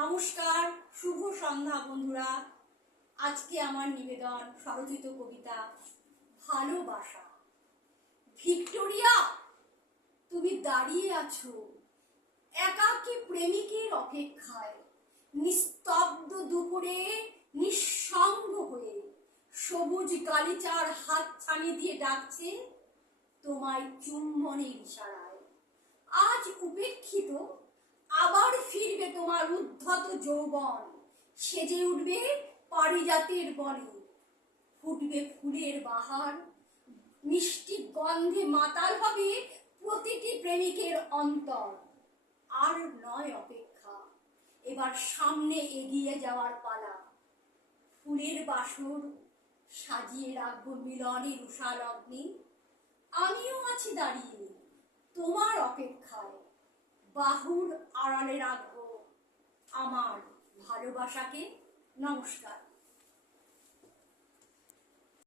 নমস্কার, শুভ সন্ধ্যা বন্ধুরা। আজকে আমার নিবেদন স্বরচিত কবিতা ভালোবাসা। ভিক্টোরিয়া, তুমি দাঁড়িয়ে আছো একাকী প্রেমিকের অপেক্ষায়, নিস্তব্ধ দুপুরে নিঃসঙ্গ হয়ে সবুজ গালিচার হাতছানি দিয়ে ডাকছে তোমায় চুম্বনের ইশারায়। আজ উপেক্ষিত আবার ফিরবে তোমার উদ্ধত যৌবন, সেজে উঠবে পারিজাতের বনে, ফুটবে ফুলের বাহার, মিষ্টি গন্ধে মাতাল হবে প্রতিটি প্রেমিকের অন্তর। আর নয় অপেক্ষা, এবার সামনে এগিয়ে যাওয়ার পালা। ফুলের বাসর সাজিয়ে রাখবো মিলনের উষা লগ্নে, আমিও আছি দাঁড়িয়ে তোমার অপেক্ষায়। বাহুর আড়ালে রাখবো আমার ভালোবাসাকে। নমস্কার।